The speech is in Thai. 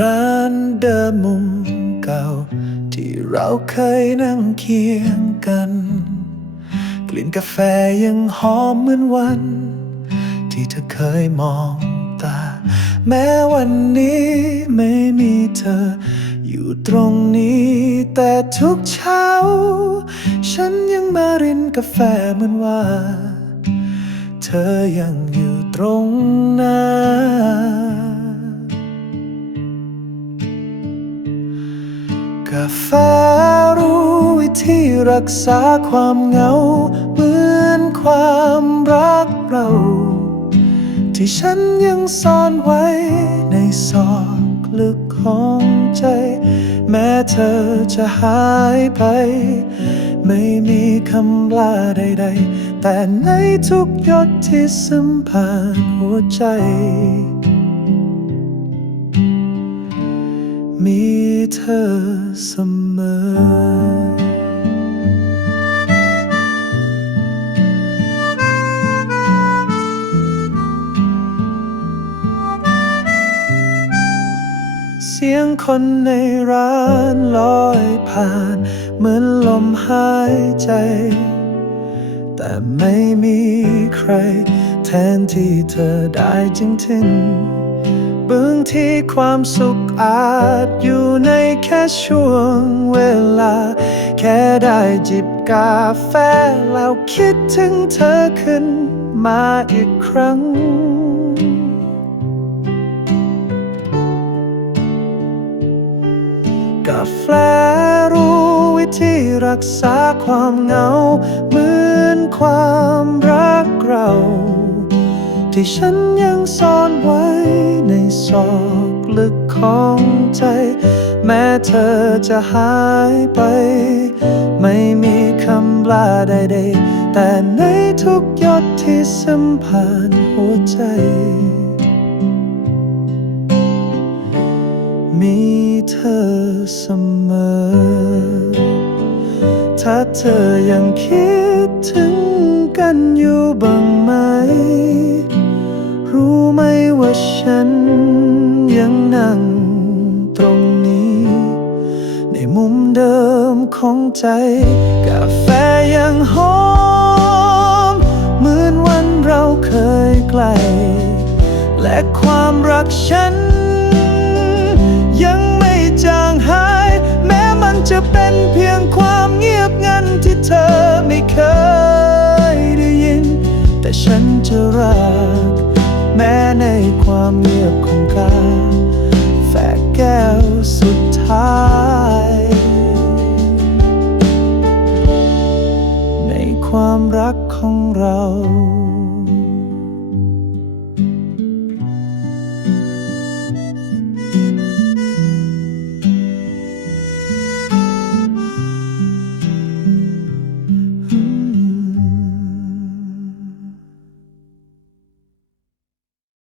ร้านเดิมมุมเก่า ที่เราเคยนั่งเคียงกัน กลิ่นกาแฟยังหอมเหมือนวัน ที่เธอเคยมองตา แม้วันนี้ไม่มีเธอ อยู่ตรงนี้ แต่ทุกเช้า ฉันยังมารินกาแฟเหมือนว่า เธอยังอยู่ตรงนั้น การู้วิธีรักษาความเหงา เหมือนความรักเรา ที่ฉันยังซ่อนไว้ในซอกลึกของใจ แม้เธอจะหายไป ไม่มีคำลาใด ๆ แต่ในทุกหยดที่สัมผัสหัวใจ มีเธอเสมอเสียงคนในร้านลอยผ่าน เหมือนลมหายใจ แต่ไม่มีใครแทนที่เธอได้จริงถึง บางทีความสุขอาจอยู่ในแค่ช่วงเวลา แค่ได้จิบกาแฟ แล้วคิดถึงเธอขึ้นมาอีกครั้ง กาแฟรู้วิธีรักษาความเหงา เหมือนความรักเรา ที่ฉันยังซ่อน ของใจ แม้เธอจะหายไป ไม่มีคำลาใดๆ แต่ในทุกหยดที่สัมผัสหัวใจ มีเธอเสมอ ถ้าเธอยังคิดถึงกันอยู่บ้าง ของใจ กาแฟยังหอม เหมือนวันเราเคยใกล้และความรักฉัน ยังไม่จางหาย แม้มันจะเป็นเพียงความเงียบงันที่เธอไม่เคยได้ยิน แต่ฉันจะรัก แม้ในความเงียบของกาแฝกแก้วสุดท้าย ความรักของเรา